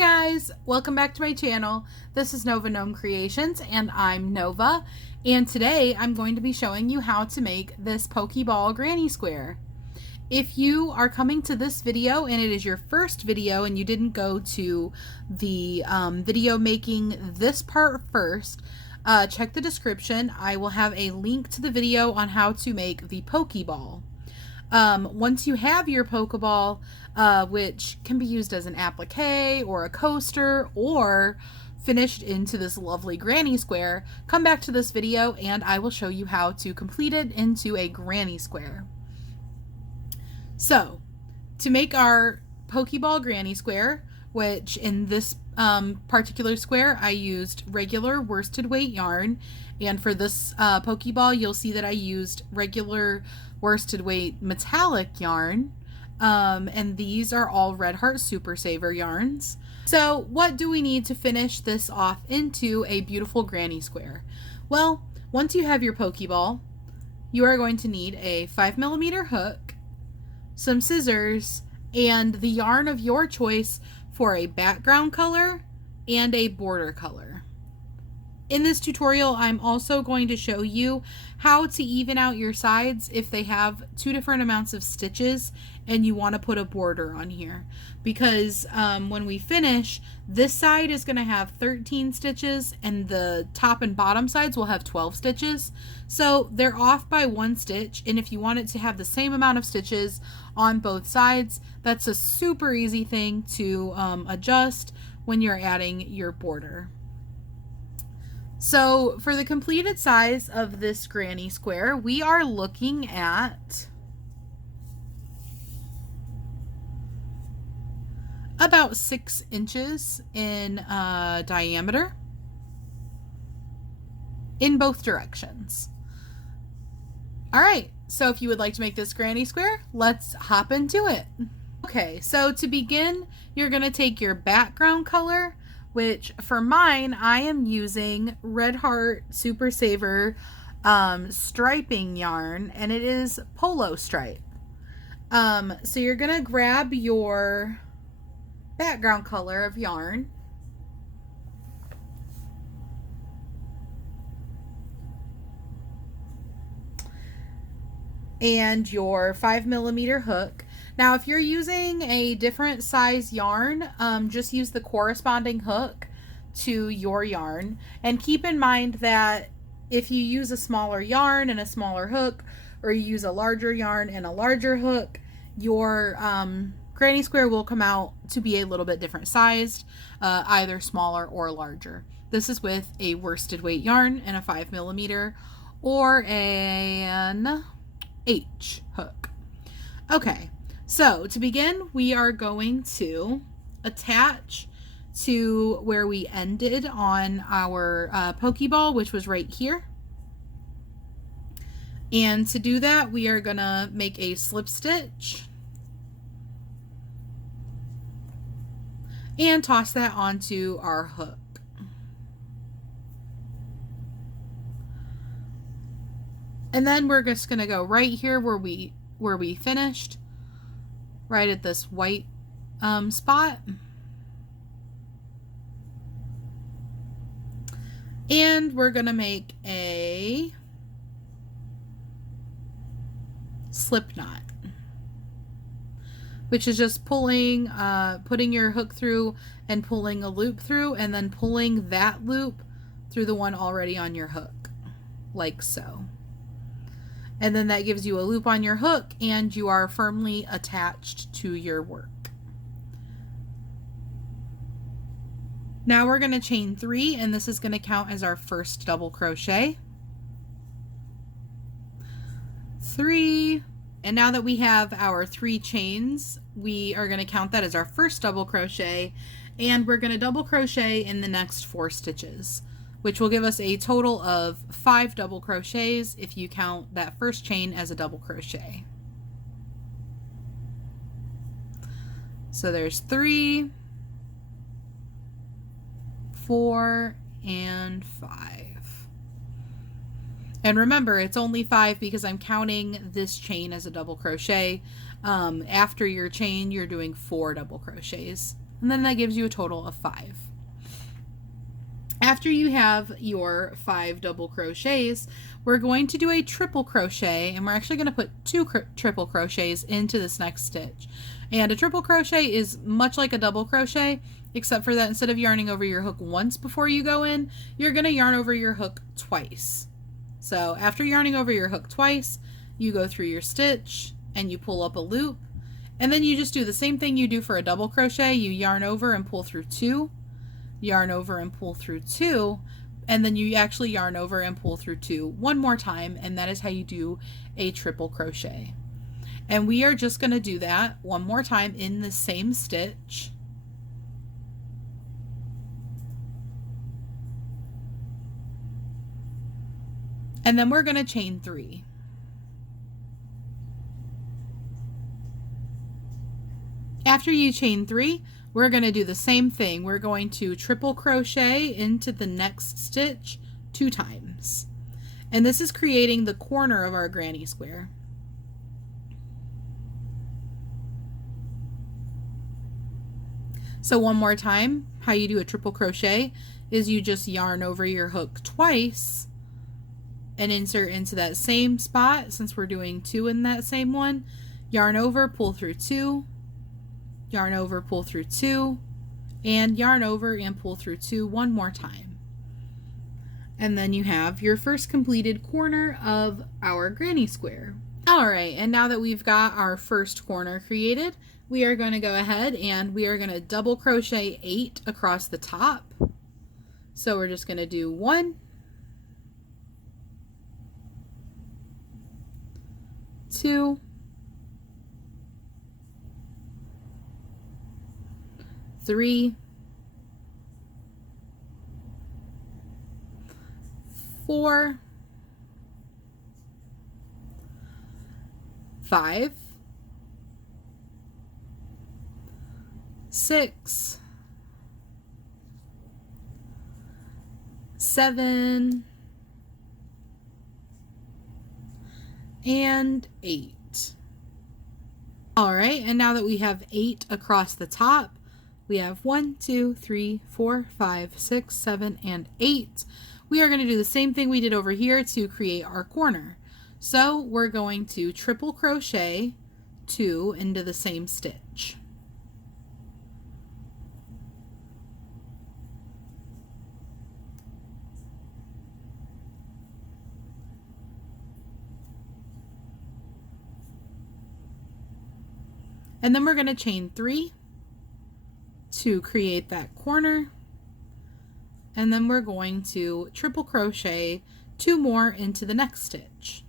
guys, welcome back to my channel. This is Nova Gnome Creations and I'm Nova, and today I'm going to be showing you how to make this Pokeball granny square. If you are coming to this video and it is your first video and you didn't go to the video making this part first, check the description. I will have a link to the video on how to make the Pokeball. Once you have your Pokeball, which can be used as an applique or a coaster or finished into this lovely granny square, come back to this video and I will show you how to complete it into a granny square. So, to make our Pokeball granny square, which in this particular square I used regular worsted weight yarn, and for this Pokeball you'll see that I used regular worsted weight metallic yarn, and these are all Red Heart Super Saver yarns. So what do we need to finish this off into a beautiful granny square? Well, once you have your Pokeball, you are going to need a 5mm hook, some scissors, and the yarn of your choice for a background color and a border color. In this tutorial, I'm also going to show you how to even out your sides if they have two different amounts of stitches and you want to put a border on here. Because when we finish, this side is going to have 13 stitches and the top and bottom sides will have 12 stitches. So they're off by 1 stitch, and if you want it to have the same amount of stitches on both sides, that's a super easy thing to adjust when you're adding your border. So for the completed size of this granny square, we are looking at about 6 inches in diameter in both directions. All right, so if you would like to make this granny square, let's hop into it. Okay, so to begin, you're going to take your background color, which for mine, I am using Red Heart Super Saver striping yarn, and it is polo stripe. So you're going to grab your background color of yarn, and your 5mm hook. Now, if you're using a different size yarn, just use the corresponding hook to your yarn. And keep in mind that if you use a smaller yarn and a smaller hook, or you use a larger yarn and a larger hook, your granny square will come out to be a little bit different sized, either smaller or larger. This is with a worsted weight yarn and a 5mm or an H hook. Okay. So to begin, we are going to attach to where we ended on our Pokeball, which was right here. And to do that, we are going to make a slip stitch and toss that onto our hook. And then we're just going to go right here where we finished, right at this white spot. And we're going to make a slip knot, which is just pulling, putting your hook through and pulling a loop through, and then pulling that loop through the one already on your hook, like so. And then that gives you a loop on your hook and you are firmly attached to your work. Now we're going to chain 3, and this is going to count as our first double crochet. 3, and now that we have our 3 chains, we are going to count that as our first double crochet, and we're going to double crochet in the next 4 stitches, which will give us a total of 5 double crochets if you count that first chain as a double crochet. So there's 3, 4, and 5. And remember, it's only 5 because I'm counting this chain as a double crochet. After your chain, you're doing 4 double crochets. and then that gives you a total of 5. After you have your 5 double crochets, we're going to do a triple crochet, and we're actually going to put 2 triple crochets into this next stitch. And a triple crochet is much like a double crochet, except for that instead of yarning over your hook once before you go in, you're going to yarn over your hook twice. So after yarning over your hook twice, you go through your stitch and you pull up a loop, and then you just do the same thing you do for a double crochet. You yarn over and pull through 2, yarn over and pull through 2, and then you actually yarn over and pull through 2 one more time, and that is how you do a triple crochet. And we are just going to do that one more time in the same stitch. And then we're going to chain 3. After you chain 3, we're going to do the same thing. We're going to triple crochet into the next stitch 2 times. And this is creating the corner of our granny square. So one more time, how you do a triple crochet is you just yarn over your hook twice and insert into that same spot, since we're doing 2 in that same one. Yarn over, pull through 2, yarn over, pull through 2, and yarn over and pull through 2 one more time. And then you have your first completed corner of our granny square. Alright, and now that we've got our first corner created, we are going to go ahead and we are going to double crochet 8 across the top. So we're just going to do 1, 2, 3, 4, 5, 6, 7, and 8. All right, and now that we have 8 across the top, we have 1, 2, 3, 4, 5, 6, 7, and 8. We are going to do the same thing we did over here to create our corner. So we're going to triple crochet 2 into the same stitch. And then we're going to chain 3 to create that corner. And then we're going to triple crochet 2 more into the next stitch.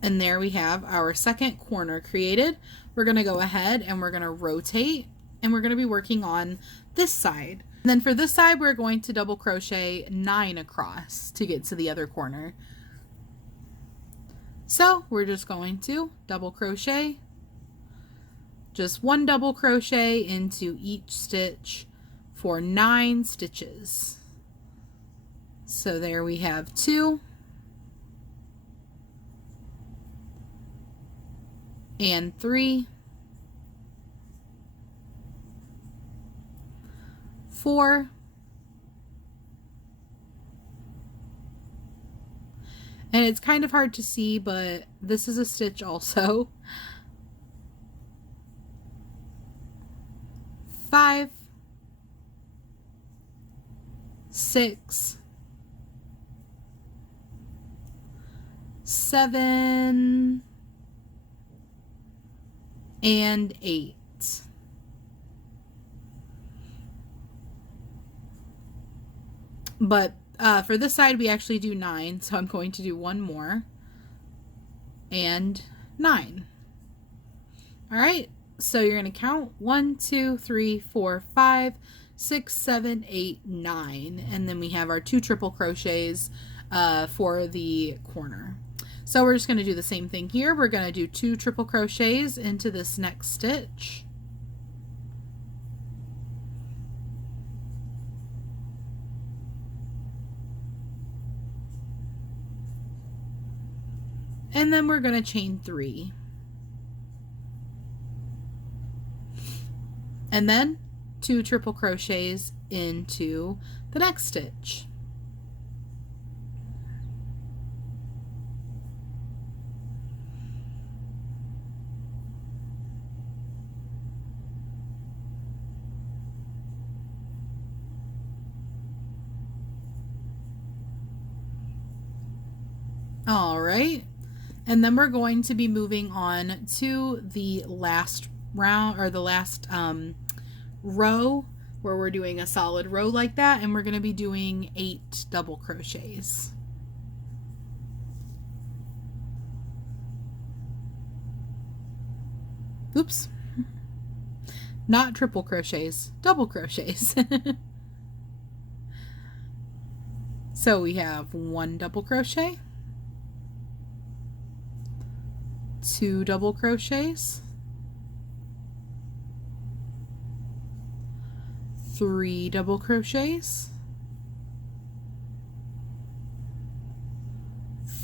And there we have our second corner created. We're going to go ahead and we're going to rotate, and we're going to be working on this side. And then for this side, we're going to double crochet 9 across to get to the other corner. So we're just going to double crochet, just 1 double crochet into each stitch for 9 stitches. So there we have 2. And 3, 4, and it's kind of hard to see, but this is a stitch also. 5, 6, 7, and 8. But for this side we actually do 9, so I'm going to do 1 more and 9. All right, so you're going to count 1, 2, 3, 4, 5, 6, 7, 8, 9, and then we have our 2 triple crochets for the corner. So we're just going to do the same thing here. We're going to do 2 triple crochets into this next stitch. And then we're going to chain 3. And then 2 triple crochets into the next stitch. All right, and then we're going to be moving on to the last round, or the last row, where we're doing a solid row like that, and we're going to be doing 8 double crochets. Oops, not triple crochets, double crochets. So we have 1 double crochet, 2 double crochets, 3 double crochets,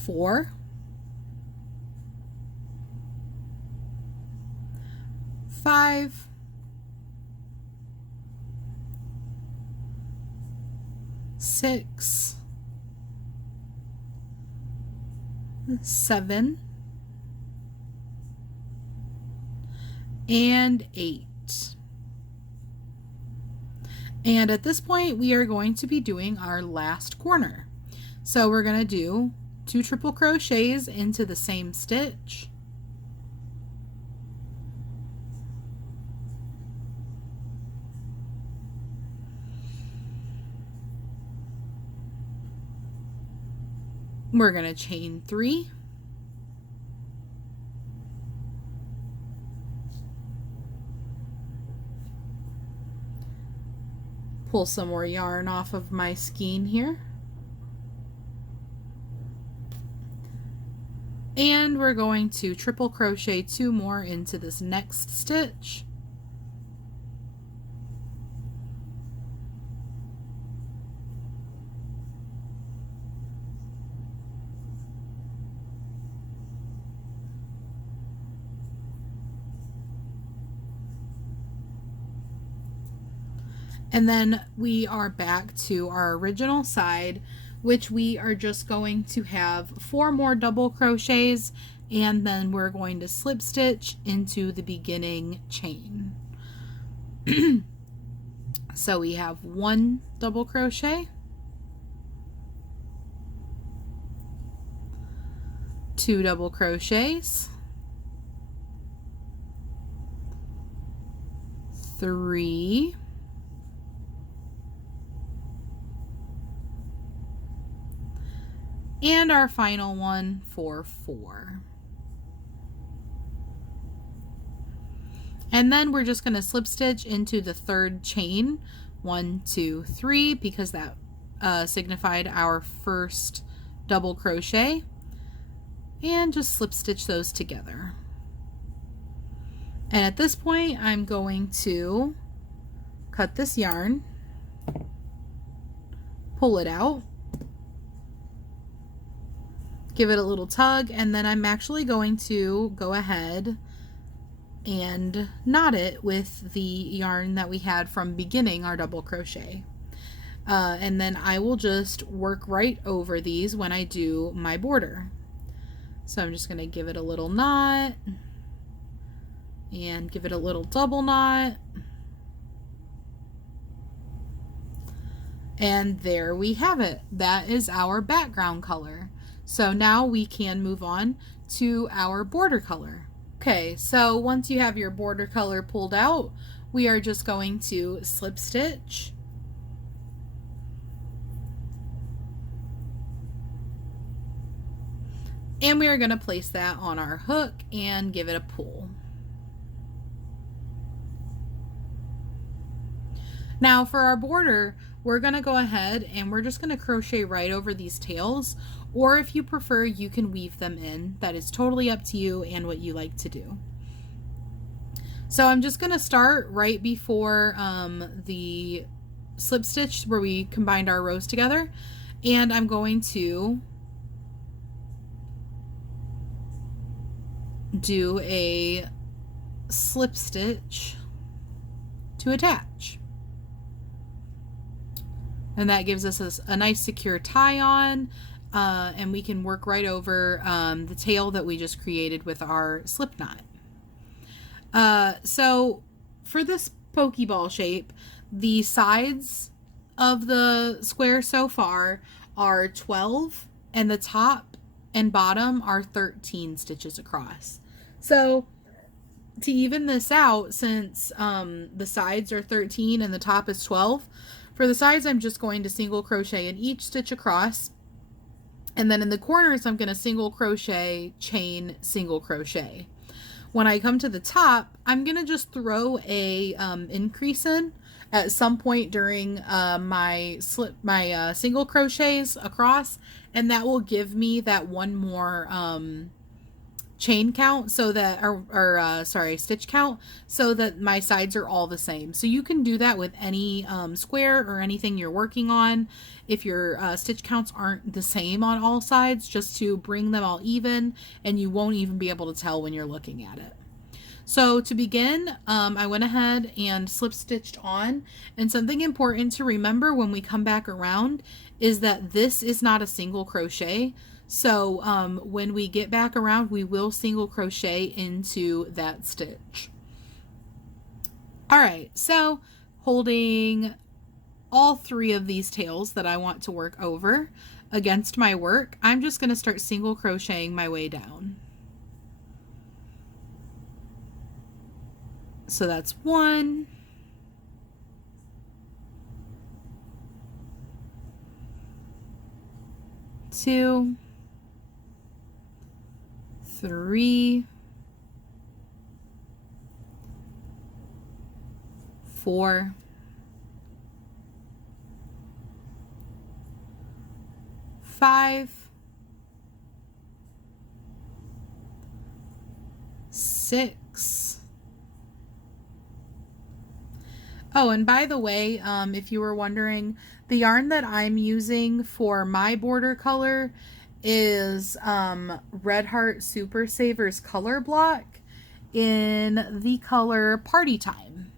4, 5, 6, 7, and 8. And at this point, we are going to be doing our last corner. So we're going to do 2 triple crochets into the same stitch. We're going to chain 3. Pull some more yarn off of my skein here. And we're going to triple crochet 2 more into this next stitch. And then we are back to our original side, which we are just going to have 4 more double crochets, and then we're going to slip stitch into the beginning chain. So we have 1 double crochet, 2 double crochets, 3, and our final one for 4. And then we're just going to slip stitch into the 3rd chain, 1, 2, 3, because that signified our first double crochet, and just slip stitch those together. And at this point, I'm going to cut this yarn, pull it out, give it a little tug, and then I'm actually going to go ahead and knot it with the yarn that we had from beginning our double crochet. And then I will just work right over these when I do my border. So I'm just going to give it a little knot and give it a little double knot. And there we have it. That is our background color. So now we can move on to our border color. Okay, so once you have your border color pulled out, we are just going to slip stitch and we are going to place that on our hook and give it a pull. Now for our border, we're going to go ahead and we're just going to crochet right over these tails, or if you prefer, you can weave them in. That is totally up to you and what you like to do. So I'm just going to start right before the slip stitch where we combined our rows together, and I'm going to do a slip stitch to attach. And that gives us a nice secure tie on, and we can work right over the tail that we just created with our slip knot. So for this Pokeball shape, the sides of the square so far are 12, and the top and bottom are 13 stitches across. So to even this out, since the sides are 13 and the top is 12, for the sides I'm just going to single crochet in each stitch across, and then in the corners I'm going to single crochet, chain, single crochet. When I come to the top, I'm going to just throw a increase in at some point during my single crochets across, and that will give me that one more chain count, so that stitch count, so that my sides are all the same. So you can do that with any square or anything you're working on if your stitch counts aren't the same on all sides, just to bring them all even, and you won't even be able to tell when you're looking at it. So to begin, I went ahead and slip stitched on, and something important to remember when we come back around is that this is not a single crochet. So when we get back around, we will single crochet into that stitch. All right, so holding all 3 of these tails that I want to work over against my work, I'm just going to start single crocheting my way down. So that's 1, 2, 3, 4, 5, 6. Oh, and by the way, if you were wondering, the yarn that I'm using for my border color is Red Heart Super Savers Color Block in the color Party Time.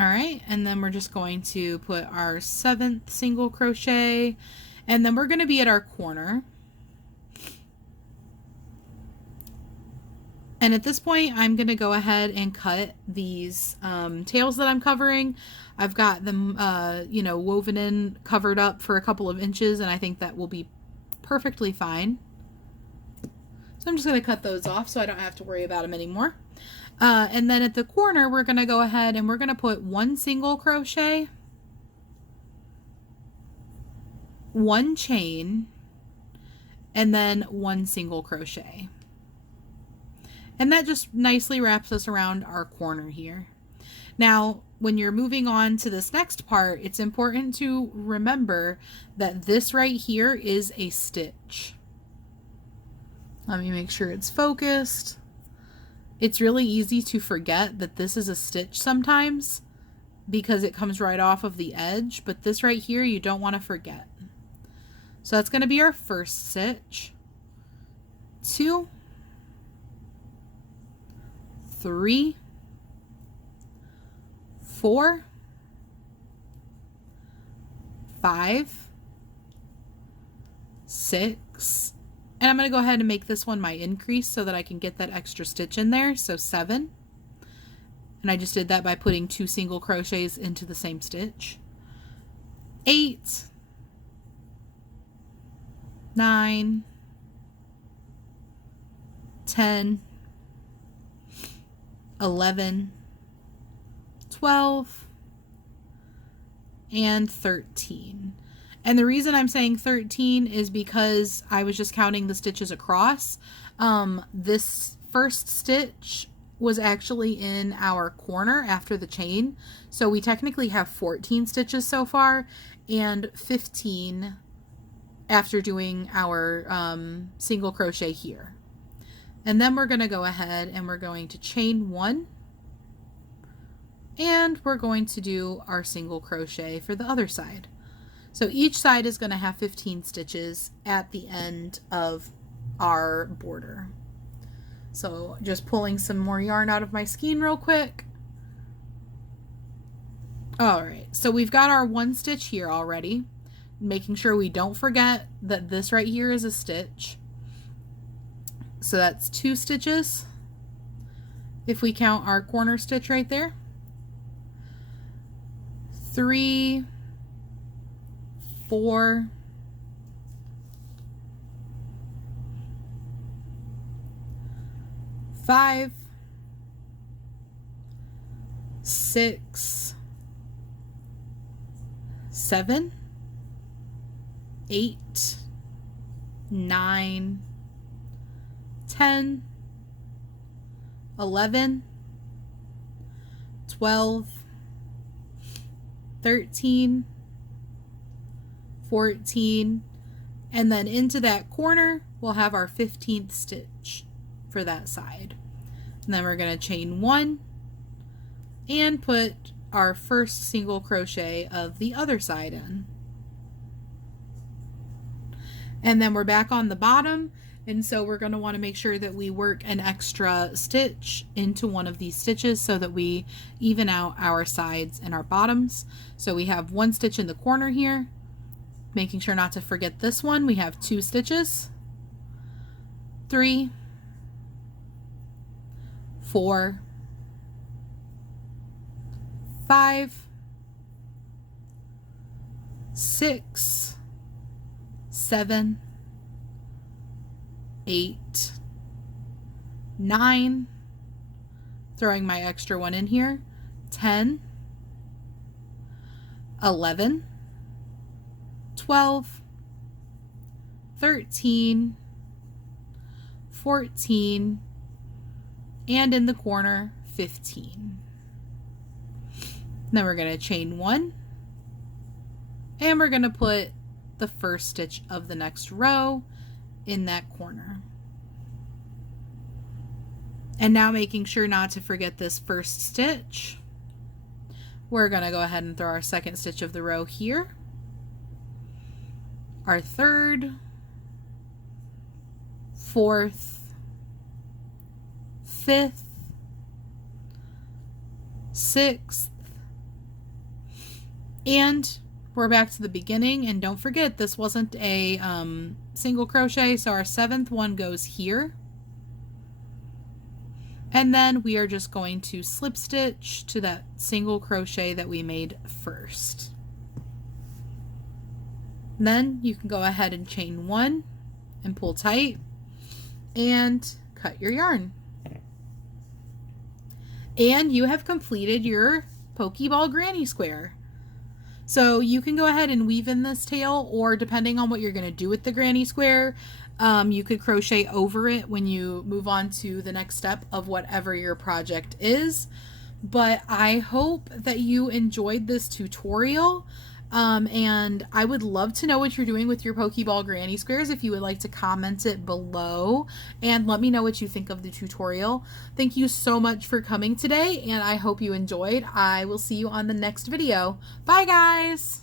All right, and then we're just going to put our 7th single crochet, and then we're going to be at our corner. And at this point, I'm going to go ahead and cut these tails that I'm covering. I've got them, woven in, covered up for a couple of inches, and I think that will be perfectly fine. So I'm just going to cut those off so I don't have to worry about them anymore. And then at the corner, we're going to go ahead and we're going to put 1 single crochet, 1 chain, and then 1 single crochet. And that just nicely wraps us around our corner here. Now, when you're moving on to this next part, it's important to remember that this right here is a stitch. Let me make sure it's focused. It's really easy to forget that this is a stitch sometimes because it comes right off of the edge, but this right here you don't want to forget. So that's going to be our first stitch. 2, 3, 4, 5, 6, and I'm going to go ahead and make this one my increase so that I can get that extra stitch in there. So 7, and I just did that by putting 2 single crochets into the same stitch. 8, 9, 10, 11, 12, and 13. And the reason I'm saying 13 is because I was just counting the stitches across. This first stitch was actually in our corner after the chain. So we technically have 14 stitches so far and 15 after doing our single crochet here. And then we're going to go ahead and we're going to chain 1, and we're going to do our single crochet for the other side. So each side is going to have 15 stitches at the end of our border. So just pulling some more yarn out of my skein real quick. All right, so we've got our 1 stitch here already, making sure we don't forget that this right here is a stitch. So that's 2 stitches if we count our corner stitch right there. 3, 4, 5, 6, 7, 8, 9, 10, 11, 12, 13, 14, and then into that corner we'll have our 15th stitch for that side. And then we're going to chain 1 and put our first single crochet of the other side in. And then we're back on the bottom, and so we're going to want to make sure that we work an extra stitch into one of these stitches so that we even out our sides and our bottoms. So we have 1 stitch in the corner here, making sure not to forget this one. We have 2 stitches, 3, 4, 5, 6, 7, 8, 9, throwing my extra one in here, 10, 11, 12, 13, 14, and in the corner, 15. Then we're going to chain 1, and we're going to put the first stitch of the next row in that corner. And now, making sure not to forget this first stitch, we're going to go ahead and throw our second stitch of the row here, our third, fourth, fifth, sixth, and we're back to the beginning. And don't forget, this wasn't a single crochet, so our 7th one goes here. And then we are just going to slip stitch to that single crochet that we made first. Then you can go ahead and chain 1 and pull tight and cut your yarn. And you have completed your Pokeball granny square. So you can go ahead and weave in this tail, or depending on what you're going to do with the granny square, you could crochet over it when you move on to the next step of whatever your project is. But I hope that you enjoyed this tutorial. And I would love to know what you're doing with your Pokeball granny squares. If you would like to comment it below and let me know what you think of the tutorial. Thank you so much for coming today, and I hope you enjoyed. I will see you on the next video. Bye guys!